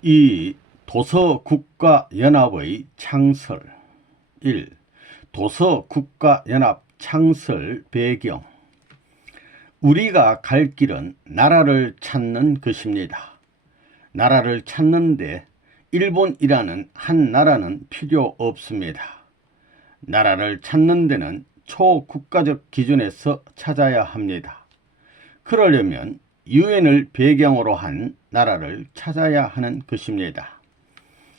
이 도서국가연합의 창설 1. 도서국가연합 창설 배경. 우리가 갈 길은 나라를 찾는 것입니다. 나라를 찾는데 일본이라는 한 나라는 필요 없습니다. 나라를 찾는 데는 초국가적 기준에서 찾아야 합니다. 그러려면 유엔을 배경으로 한 나라를 찾아야 하는 것입니다.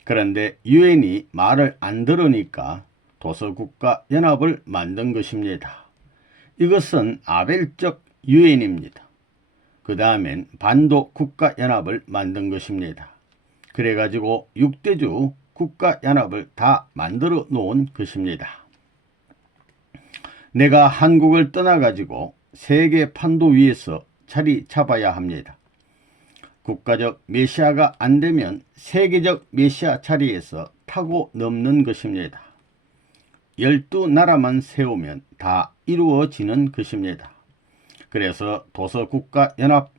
그런데 유엔이 말을 안 들으니까 도서국가연합을 만든 것입니다. 이것은 아벨적 유엔입니다. 그 다음엔 반도국가연합을 만든 것입니다. 그래가지고 6대주 국가연합을 다 만들어 놓은 것입니다. 내가 한국을 떠나가지고 세계 판도 위에서 자리 잡아야 합니다. 국가적 메시아가 안 되면 세계적 메시아 자리에서 타고 넘는 것입니다. 12나라만 세우면 다 이루어지는 것입니다. 그래서 도서국가연합,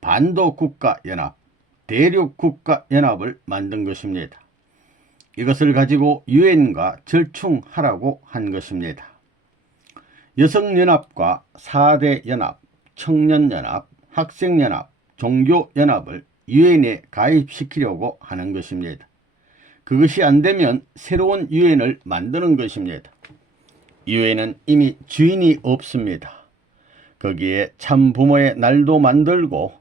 반도국가연합, 대륙국가연합을 만든 것입니다. 이것을 가지고 유엔과 절충하라고 한 것입니다. 여성연합과 4대 연합, 청년연합, 학생연합, 종교연합을 유엔에 가입시키려고 하는 것입니다. 그것이 안 되면 새로운 유엔을 만드는 것입니다. 유엔은 이미 주인이 없습니다. 거기에 참부모의 날도 만들고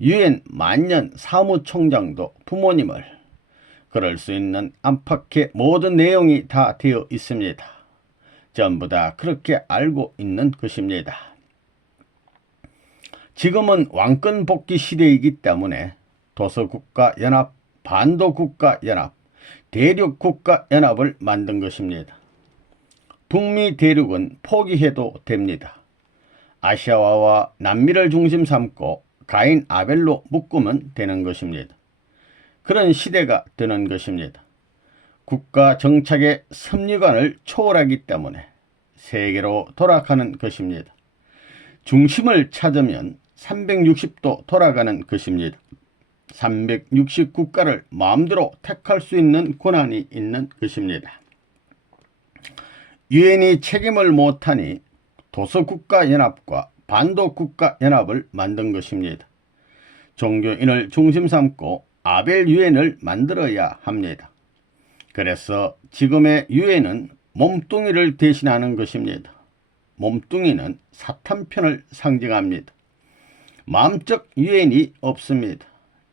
유엔 만년 사무총장도 부모님을 그럴 수 있는 안팎의 모든 내용이 다 되어 있습니다. 전부 다 그렇게 알고 있는 것입니다. 지금은 왕권 복귀 시대이기 때문에 도서국가연합, 반도국가연합, 대륙국가연합을 만든 것입니다. 북미 대륙은 포기해도 됩니다. 아시아와 남미를 중심 삼고 가인 아벨로 묶으면 되는 것입니다. 그런 시대가 되는 것입니다. 국가 정착의 섭리관을 초월하기 때문에 세계로 돌아가는 것입니다. 중심을 찾으면 360도 돌아가는 것입니다. 360국가를 마음대로 택할 수 있는 권한이 있는 것입니다. 유엔이 책임을 못하니 도서국가연합과 반도국가연합을 만든 것입니다. 종교인을 중심 삼고 아벨 유엔을 만들어야 합니다. 그래서 지금의 유엔은 몸뚱이를 대신하는 것입니다. 몸뚱이는 사탄편을 상징합니다. 마음적 유엔이 없습니다.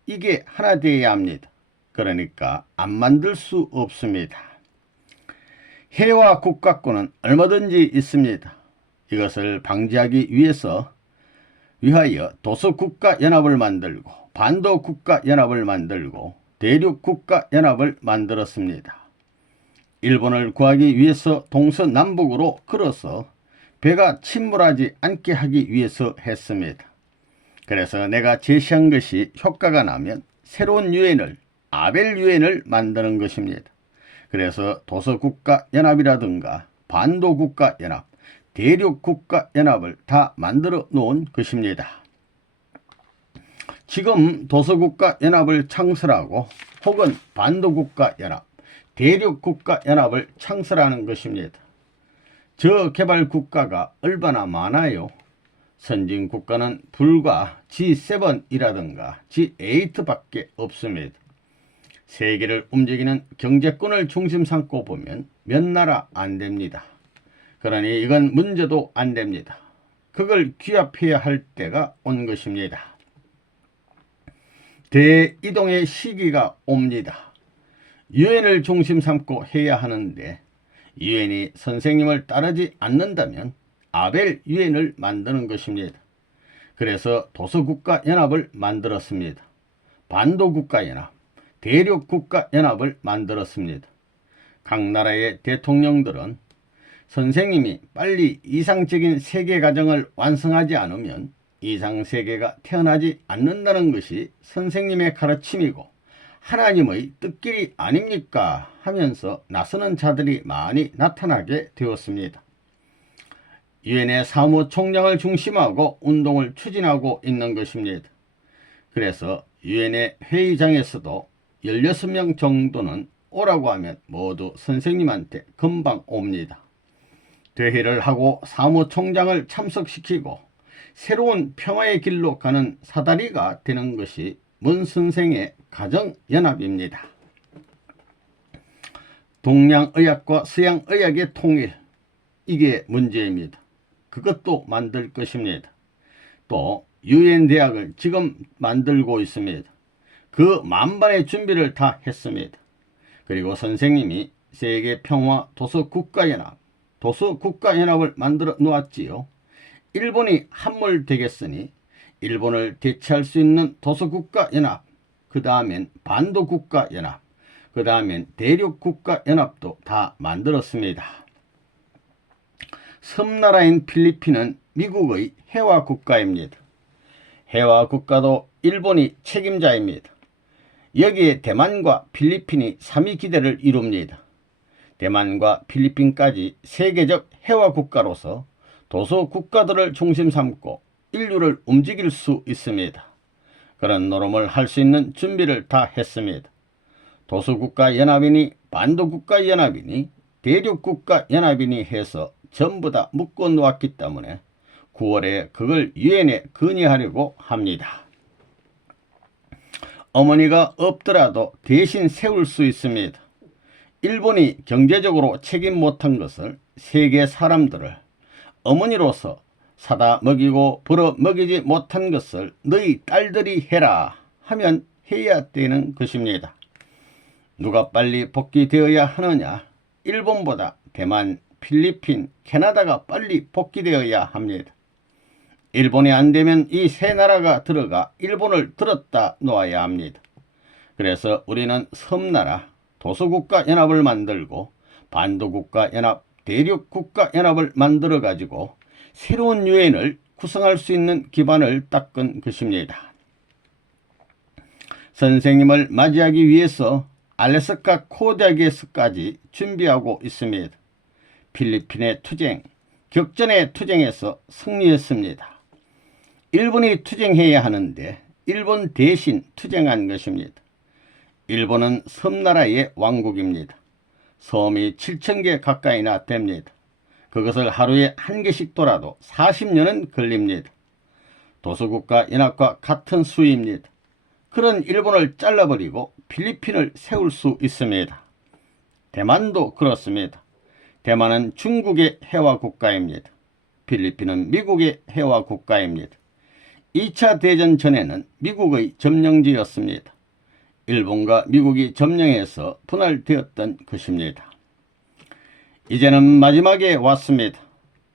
이게 하나 되어야 합니다. 그러니까 안 만들 수 없습니다. 해와 국가권은 얼마든지 있습니다. 이것을 방지하기 위하여 도서국가연합을 만들고 반도국가연합을 만들고 대륙국가연합을 만들었습니다. 일본을 구하기 위해서 동서남북으로 걸어서 배가 침몰하지 않게 하기 위해서 했습니다. 그래서 내가 제시한 것이 효과가 나면 새로운 유엔을, 아벨 유엔을 만드는 것입니다. 그래서 도서국가연합이라든가 반도국가연합, 대륙국가연합을 다 만들어 놓은 것입니다. 지금 도서국가연합을 창설하고 혹은 반도국가연합, 대륙국가연합을 창설하는 것입니다. 저개발국가가 얼마나 많아요? 선진국가는 불과 G7이라든가 G8밖에 없습니다. 세계를 움직이는 경제권을 중심 삼고 보면 몇 나라 안 됩니다. 그러니 이건 문제도 안 됩니다. 그걸 규합해야 할 때가 온 것입니다. 대이동의 시기가 옵니다. 유엔을 중심 삼고 해야 하는데 유엔이 선생님을 따르지 않는다면 아벨 유엔을 만드는 것입니다. 그래서 도서국가연합을 만들었습니다. 반도국가연합, 대륙국가연합을 만들었습니다. 각 나라의 대통령들은 선생님이 빨리 이상적인 세계가정을 완성하지 않으면 이상세계가 태어나지 않는다는 것이 선생님의 가르침이고 하나님의 뜻길이 아닙니까? 하면서 나서는 자들이 많이 나타나게 되었습니다. 유엔의 사무총장을 중심하고 운동을 추진하고 있는 것입니다. 그래서 유엔의 회의장에서도 16명 정도는 오라고 하면 모두 선생님한테 금방 옵니다. 대회를 하고 사무총장을 참석시키고 새로운 평화의 길로 가는 사다리가 되는 것이 문 선생의 가정연합입니다. 동양의학과 서양의학의 통일, 이게 문제입니다. 그것도 만들 것입니다. 또 유엔대학을 지금 만들고 있습니다. 그 만반의 준비를 다 했습니다. 그리고 선생님이 세계평화 도서국가연합을 만들어 놓았지요. 일본이 함몰되겠으니 일본을 대체할 수 있는 도서국가연합, 그 다음엔 반도국가연합, 그 다음엔 대륙국가연합도 다 만들었습니다. 섬나라인 필리핀은 미국의 해화국가입니다. 해화국가도 일본이 책임자입니다. 여기에 대만과 필리핀이 3위 기대를 이룹니다. 대만과 필리핀까지 세계적 해화국가로서 도서국가들을 중심 삼고 인류를 움직일 수 있습니다. 그런 노름을 할 수 있는 준비를 다 했습니다. 도서국가연합이니 반도국가연합이니 대륙국가연합이니 해서 전부 다 묶어 놓았기 때문에 9월에 그걸 유엔에 건의하려고 합니다. 어머니가 없더라도 대신 세울 수 있습니다. 일본이 경제적으로 책임 못한 것을 세계 사람들을 어머니로서 사다 먹이고 벌어 먹이지 못한 것을 너희 딸들이 해라 하면 해야 되는 것입니다. 누가 빨리 복귀되어야 하느냐? 일본보다 대만, 필리핀, 캐나다가 빨리 복귀되어야 합니다. 일본이 안 되면 이 세 나라가 들어가 일본을 들었다 놓아야 합니다. 그래서 우리는 섬나라, 도서국가연합을 만들고 반도국가연합, 대륙국가연합을 만들어 가지고 새로운 유엔을 구성할 수 있는 기반을 닦은 것입니다. 선생님을 맞이하기 위해서 알래스카 코덱에서까지 준비하고 있습니다. 필리핀의 투쟁, 격전의 투쟁에서 승리했습니다. 일본이 투쟁해야 하는데 일본 대신 투쟁한 것입니다. 일본은 섬나라의 왕국입니다. 섬이 7,000개 가까이나 됩니다. 그것을 하루에 한 개씩 돌아도 40년은 걸립니다. 도서국가 연합과 같은 수입니다. 그런 일본을 잘라버리고 필리핀을 세울 수 있습니다. 대만도 그렇습니다. 대만은 중국의 해화국가입니다. 필리핀은 미국의 해화국가입니다. 2차 대전 전에는 미국의 점령지였습니다. 일본과 미국이 점령해서 분할되었던 것입니다. 이제는 마지막에 왔습니다.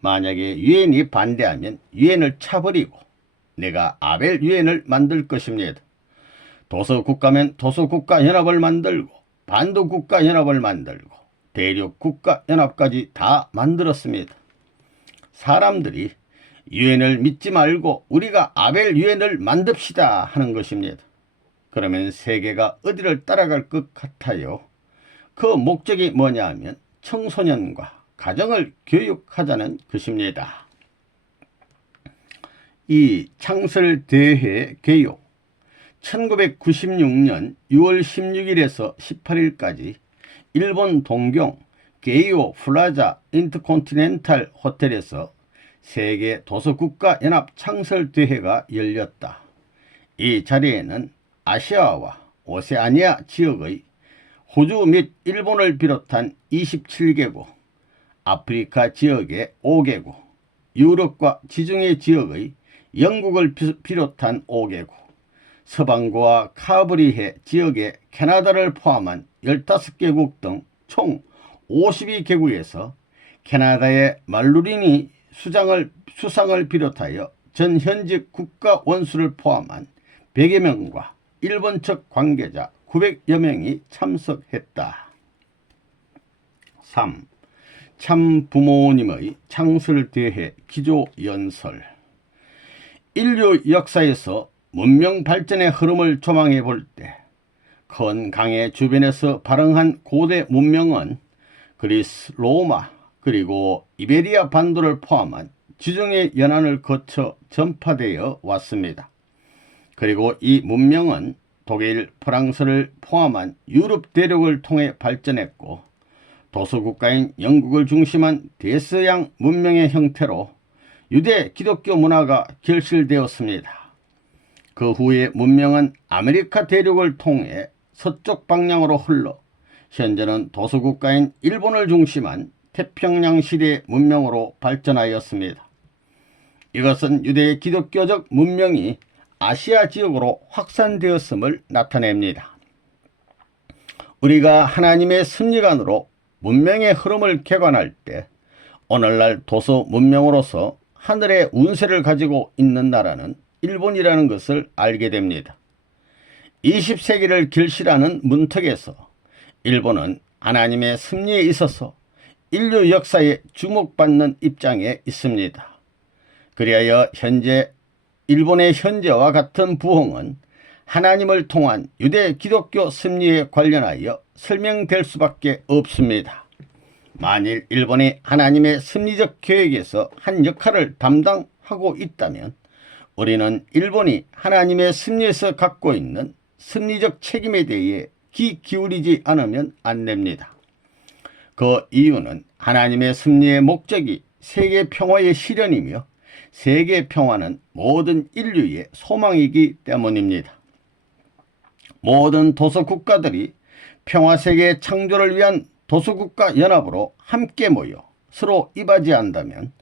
만약에 유엔이 반대하면 유엔을 차버리고 내가 아벨 유엔을 만들 것입니다. 도서국가면 도서국가연합을 만들고 반도국가연합을 만들고 대륙국가연합까지 다 만들었습니다. 사람들이 유엔을 믿지 말고 우리가 아벨 유엔을 만듭시다 하는 것입니다. 그러면 세계가 어디를 따라갈 것 같아요? 그 목적이 뭐냐 하면 청소년과 가정을 교육하자는 것입니다. 이 창설대회 개요 1996년 6월 16일에서 18일까지 일본 동경 게이오 플라자 인터컨티넨탈 호텔에서 세계 도서국가연합 창설대회가 열렸다. 이 자리에는 아시아와 오세아니아 지역의 호주 및 일본을 비롯한 27개국, 아프리카 지역의 5개국, 유럽과 지중해 지역의 영국을 비롯한 5개국, 서방구와 카브리해 지역의 캐나다를 포함한 15개국 등 총 52개국에서 캐나다의 말루리니 수상을 비롯하여 전 현직 국가 원수를 포함한 100여 명과 일본 측 관계자 900여 명이 참석했다. 3. 참부모님의 창설대회 기조연설. 인류 역사에서 문명 발전의 흐름을 조망해 볼 때 큰 강의 주변에서 발흥한 고대 문명은 그리스, 로마, 그리고 이베리아 반도를 포함한 지중해 연안을 거쳐 전파되어 왔습니다. 그리고 이 문명은 독일, 프랑스를 포함한 유럽 대륙을 통해 발전했고 도서국가인 영국을 중심한 대서양 문명의 형태로 유대 기독교 문화가 결실되었습니다. 그 후에 문명은 아메리카 대륙을 통해 서쪽 방향으로 흘러 현재는 도서국가인 일본을 중심한 태평양 시대의 문명으로 발전하였습니다. 이것은 유대 기독교적 문명이 아시아 지역으로 확산되었음을 나타냅니다. 우리가 하나님의 섭리관으로 문명의 흐름을 객관할 때 오늘날 도서 문명으로서 하늘의 운세를 가지고 있는 나라는 일본이라는 것을 알게 됩니다. 20세기를 결실하는 문턱에서 일본은 하나님의 섭리에 있어서 인류 역사에 주목받는 입장에 있습니다. 그리하여 현재 일본의 현재와 같은 부흥은 하나님을 통한 유대 기독교 섭리에 관련하여 설명될 수밖에 없습니다. 만일 일본이 하나님의 섭리적 계획에서 한 역할을 담당하고 있다면 우리는 일본이 하나님의 섭리에서 갖고 있는 섭리적 책임에 대해 귀 기울이지 않으면 안 됩니다. 그 이유는 하나님의 섭리의 목적이 세계 평화의 실현이며 세계 평화는 모든 인류의 소망이기 때문입니다. 모든 도서국가들이 평화세계 창조를 위한 도서국가 연합으로 함께 모여 서로 이바지한다면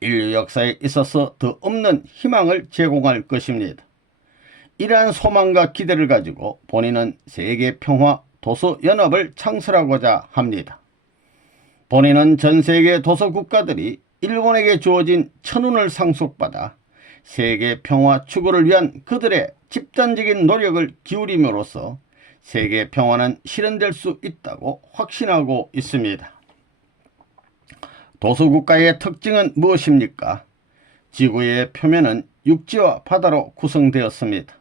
인류 역사에 있어서 더 없는 희망을 제공할 것입니다. 이러한 소망과 기대를 가지고 본인은 세계 평화 도서연합을 창설하고자 합니다. 본인은 전 세계 도서국가들이 일본에게 주어진 천운을 상속받아 세계 평화 추구를 위한 그들의 집단적인 노력을 기울임으로써 세계 평화는 실현될 수 있다고 확신하고 있습니다. 도서국가의 특징은 무엇입니까? 지구의 표면은 육지와 바다로 구성되었습니다.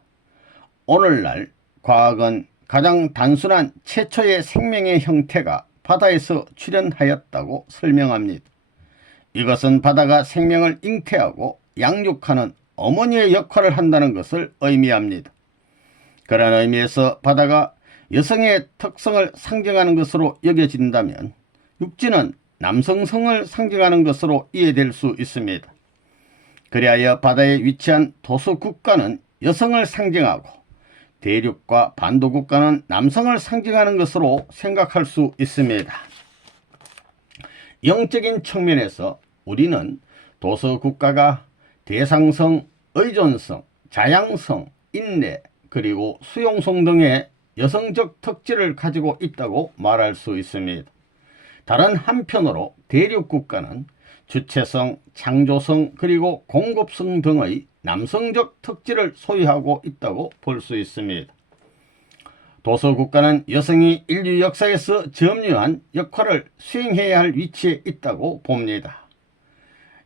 오늘날 과학은 가장 단순한 최초의 생명의 형태가 바다에서 출현하였다고 설명합니다. 이것은 바다가 생명을 잉태하고 양육하는 어머니의 역할을 한다는 것을 의미합니다. 그런 의미에서 바다가 여성의 특성을 상징하는 것으로 여겨진다면 육지는 남성성을 상징하는 것으로 이해될 수 있습니다. 그리하여 바다에 위치한 도서국가는 여성을 상징하고 대륙과 반도국가는 남성을 상징하는 것으로 생각할 수 있습니다. 영적인 측면에서 우리는 도서국가가 대상성, 의존성, 자양성, 인내, 그리고 수용성 등의 여성적 특질을 가지고 있다고 말할 수 있습니다. 다른 한편으로 대륙국가는 주체성, 창조성, 그리고 공급성 등의 남성적 특질을 소유하고 있다고 볼 수 있습니다. 도서국가는 여성이 인류 역사에서 점유한 역할을 수행해야 할 위치에 있다고 봅니다.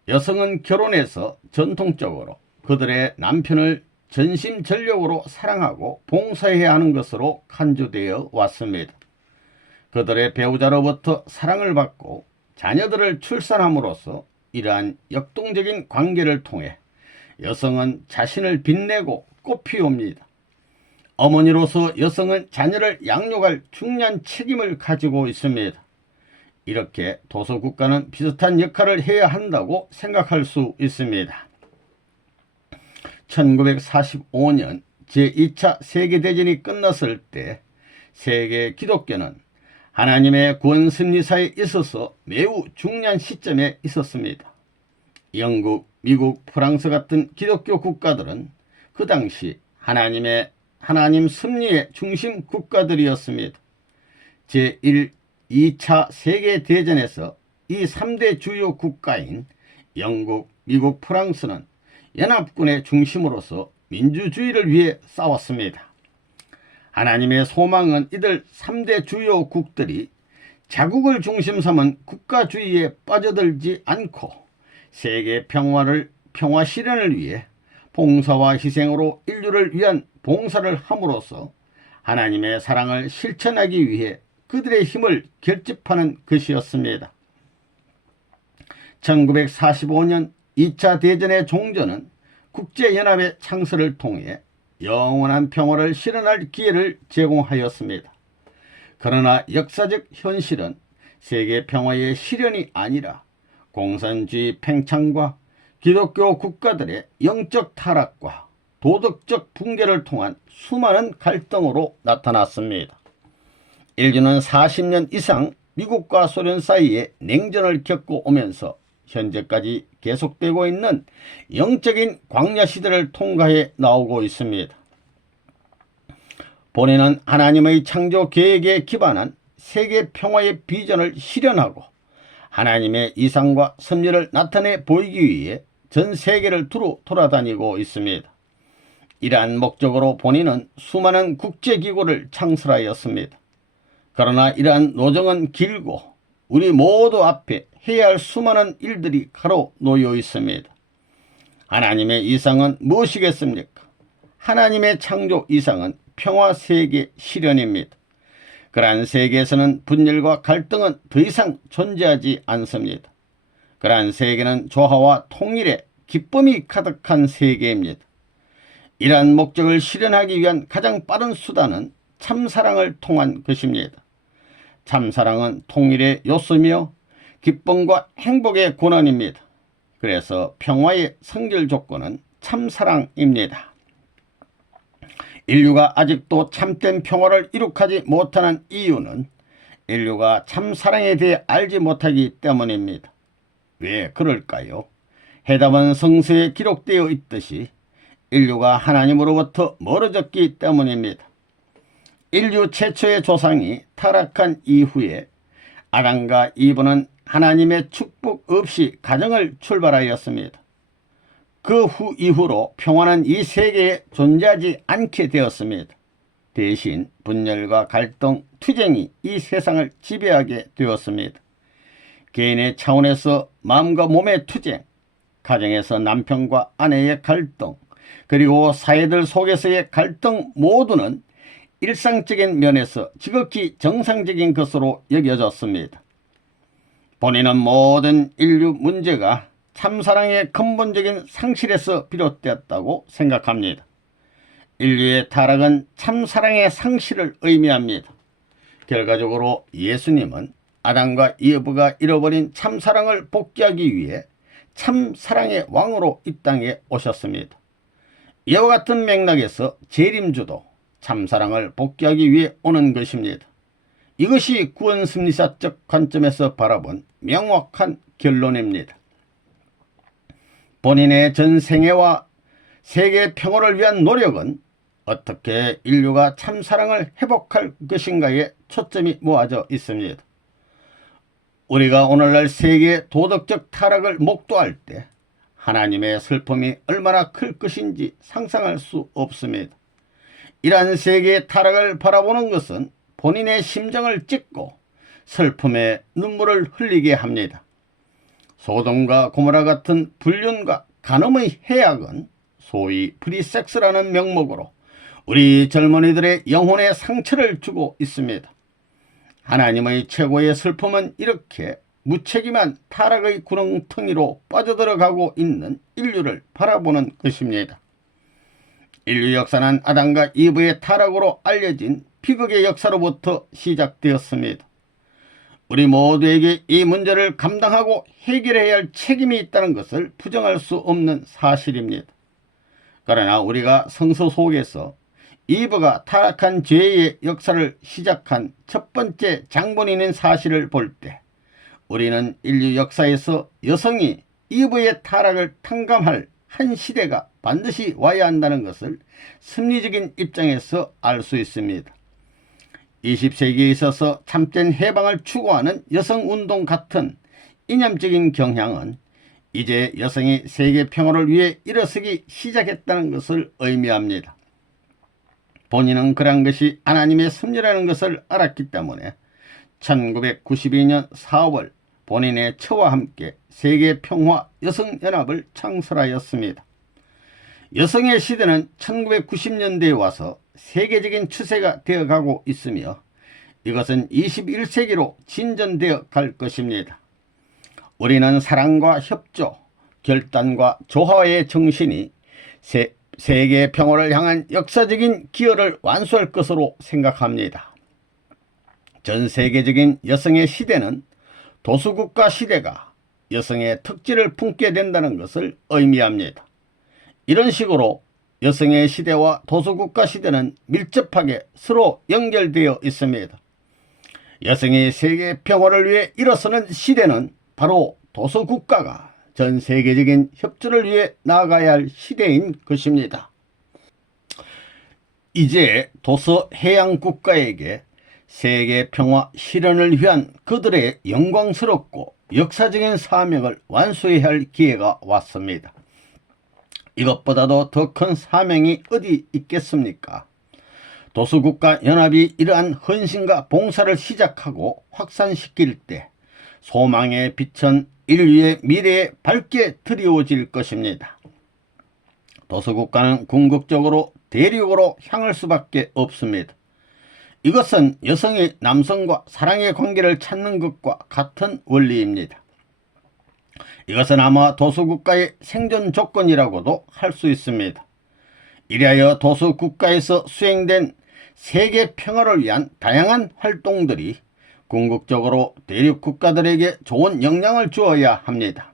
여성은 결혼해서 전통적으로 그들의 남편을 전심전력으로 사랑하고 봉사해야 하는 것으로 간주되어 왔습니다. 그들의 배우자로부터 사랑을 받고 자녀들을 출산함으로써 이러한 역동적인 관계를 통해 여성은 자신을 빛내고 꽃피웁니다. 어머니로서 여성은 자녀를 양육할 중요한 책임을 가지고 있습니다. 이렇게 도서국가는 비슷한 역할을 해야 한다고 생각할 수 있습니다. 1945년 제2차 세계대전이 끝났을 때 세계 기독교는 하나님의 구원 섭리사에 있어서 매우 중요한 시점에 있었습니다. 영국, 미국, 프랑스 같은 기독교 국가들은 그 당시 하나님 섭리의 중심 국가들이었습니다. 제1, 2차 세계대전에서 이 3대 주요 국가인 영국, 미국, 프랑스는 연합군의 중심으로서 민주주의를 위해 싸웠습니다. 하나님의 소망은 이들 3대 주요국들이 자국을 중심 삼은 국가주의에 빠져들지 않고 세계 평화 실현을 위해 봉사와 희생으로 인류를 위한 봉사를 함으로써 하나님의 사랑을 실천하기 위해 그들의 힘을 결집하는 것이었습니다. 1945년 2차 대전의 종전은 국제연합의 창설을 통해 영원한 평화를 실현할 기회를 제공하였습니다. 그러나 역사적 현실은 세계 평화의 실현이 아니라 공산주의 팽창과 기독교 국가들의 영적 타락과 도덕적 붕괴를 통한 수많은 갈등으로 나타났습니다. 인류는 40년 이상 미국과 소련 사이에 냉전을 겪고 오면서 현재까지 계속되고 있는 영적인 광야 시대를 통과해 나오고 있습니다. 본인은 하나님의 창조 계획에 기반한 세계 평화의 비전을 실현하고 하나님의 이상과 섭리를 나타내 보이기 위해 전 세계를 두루 돌아다니고 있습니다. 이러한 목적으로 본인은 수많은 국제기구를 창설하였습니다. 그러나 이러한 노정은 길고 우리 모두 앞에 해야 할 수많은 일들이 가로 놓여 있습니다. 하나님의 이상은 무엇이겠습니까? 하나님의 창조 이상은 평화세계 실현입니다. 그러한 세계에서는 분열과 갈등은 더 이상 존재하지 않습니다. 그러한 세계는 조화와 통일의 기쁨이 가득한 세계입니다. 이러한 목적을 실현하기 위한 가장 빠른 수단은 참사랑을 통한 것입니다. 참사랑은 통일의 요소며 기쁨과 행복의 권원입니다. 그래서 평화의 선결 조건은 참사랑입니다. 인류가 아직도 참된 평화를 이룩하지 못하는 이유는 인류가 참사랑에 대해 알지 못하기 때문입니다. 왜 그럴까요? 해답은 성서에 기록되어 있듯이 인류가 하나님으로부터 멀어졌기 때문입니다. 인류 최초의 조상이 타락한 이후에 아담과 이브는 하나님의 축복 없이 가정을 출발하였습니다. 그 이후로 평화는 이 세계에 존재하지 않게 되었습니다. 대신 분열과 갈등, 투쟁이 이 세상을 지배하게 되었습니다. 개인의 차원에서 마음과 몸의 투쟁, 가정에서 남편과 아내의 갈등, 그리고 사회들 속에서의 갈등 모두는 일상적인 면에서 지극히 정상적인 것으로 여겨졌습니다. 본인은 모든 인류 문제가 참사랑의 근본적인 상실에서 비롯되었다고 생각합니다. 인류의 타락은 참사랑의 상실을 의미합니다. 결과적으로 예수님은 아담과 이브가 잃어버린 참사랑을 복귀하기 위해 참사랑의 왕으로 이 땅에 오셨습니다. 이와 같은 맥락에서 재림주도 참사랑을 복귀하기 위해 오는 것입니다. 이것이 구원심리사적 관점에서 바라본 명확한 결론입니다. 본인의 전 생애와 세계 평화를 위한 노력은 어떻게 인류가 참사랑을 회복할 것인가에 초점이 모아져 있습니다. 우리가 오늘날 세계의 도덕적 타락을 목도할 때 하나님의 슬픔이 얼마나 클 것인지 상상할 수 없습니다. 이러한 세계의 타락을 바라보는 것은 본인의 심정을 찢고 슬픔의 눈물을 흘리게 합니다. 소돔과 고모라 같은 불륜과 간음의 해악은 소위 프리섹스라는 명목으로 우리 젊은이들의 영혼에 상처를 주고 있습니다. 하나님의 최고의 슬픔은 이렇게 무책임한 타락의 구렁텅이로 빠져들어가고 있는 인류를 바라보는 것입니다. 인류 역사는 아담과 이브의 타락으로 알려진 비극의 역사로부터 시작되었습니다. 우리 모두에게 이 문제를 감당하고 해결해야 할 책임이 있다는 것을 부정할 수 없는 사실입니다. 그러나 우리가 성서 속에서 이브가 타락한 죄의 역사를 시작한 첫 번째 장본인인 사실을 볼 때 우리는 인류 역사에서 여성이 이브의 타락을 탕감할 한 시대가 반드시 와야 한다는 것을 심리적인 입장에서 알 수 있습니다. 20세기에 있어서 참된 해방을 추구하는 여성운동 같은 이념적인 경향은 이제 여성이 세계 평화를 위해 일어서기 시작했다는 것을 의미합니다. 본인은 그러한 것이 하나님의 섭리라는 것을 알았기 때문에 1992년 4월 본인의 처와 함께 세계평화 여성연합을 창설하였습니다. 여성의 시대는 1990년대에 와서 세계적인 추세가 되어가고 있으며 이것은 21세기로 진전되어 갈 것입니다. 우리는 사랑과 협조, 결단과 조화의 정신이 세계 평화를 향한 역사적인 기여를 완수할 것으로 생각합니다. 전 세계적인 여성의 시대는 도수국가 시대가 여성의 특질을 품게 된다는 것을 의미합니다. 이런 식으로 여성의 시대와 도수국가 시대는 밀접하게 서로 연결되어 있습니다. 여성의 세계 평화를 위해 일어서는 시대는 바로 도수국가가 전 세계적인 협조를 위해 나아가야 할 시대인 것입니다. 이제 도서해양국가에게 세계 평화 실현을 위한 그들의 영광스럽고 역사적인 사명을 완수해야 할 기회가 왔습니다. 이것보다도 더 큰 사명이 어디 있겠습니까? 도서국가 연합이 이러한 헌신과 봉사를 시작하고 확산시킬 때 소망의 빛은 인류의 미래에 밝게 드리워질 것입니다. 도서국가는 궁극적으로 대륙으로 향할 수밖에 없습니다. 이것은 여성이 남성과 사랑의 관계를 찾는 것과 같은 원리입니다. 이것은 아마 도서국가의 생존 조건이라고도 할 수 있습니다. 이리하여 도서국가에서 수행된 세계 평화를 위한 다양한 활동들이 궁극적으로 대륙 국가들에게 좋은 영향을 주어야 합니다.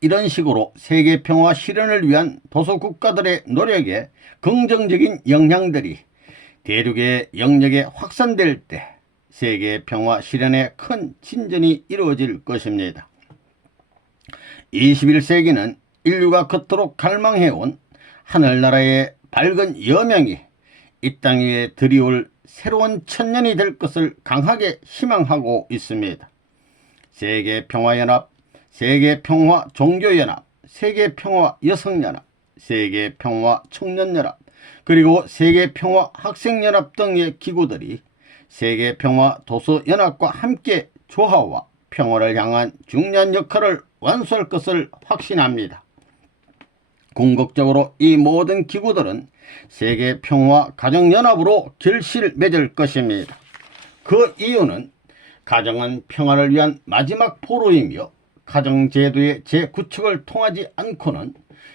이런 식으로 세계 평화 실현을 위한 도서국가들의 노력에 긍정적인 영향들이 대륙의 영역에 확산될 때 세계 평화 실현에 큰 진전이 이루어질 것입니다. 21세기는 인류가 그토록 갈망해온 하늘나라의 밝은 여명이 이 땅 위에 드리울 새로운 천년이 될 것을 강하게 희망하고 있습니다. 세계평화연합, 세계평화종교연합, 세계평화여성연합, 세계평화청년연합, 그리고 세계평화학생연합 등의 기구들이 세계평화도서연합과 함께 조화와 평화를 향한 중요한 역할을 완수할 것을 확신합니다. 궁극적으로 이 모든 기구들은 세계평화가정연합으로 결실을 맺을 것입니다. 그 이유는 가정은 평화를 위한 마지막 포로이며 가정제도의 재구축을 통하지 않고는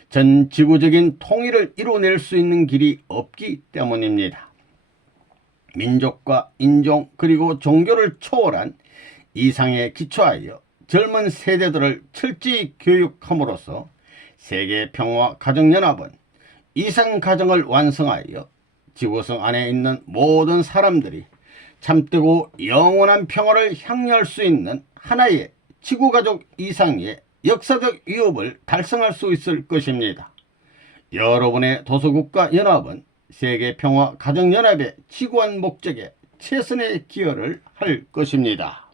전 지구적인 통일을 이뤄낼 수 있는 길이 없기 때문입니다. 민족과 인종 그리고 종교를 초월한 이상에 기초하여 젊은 세대들을 철저히 교육함으로써 세계평화가정연합은 이상가정을 완성하여 지구성 안에 있는 모든 사람들이 참되고 영원한 평화를 향유할 수 있는 하나의 지구가족 이상의 역사적 위협을 달성할 수 있을 것입니다. 여러분의 도서국가 연합은 세계평화가정연합의 지구한 목적에 최선의 기여를 할 것입니다.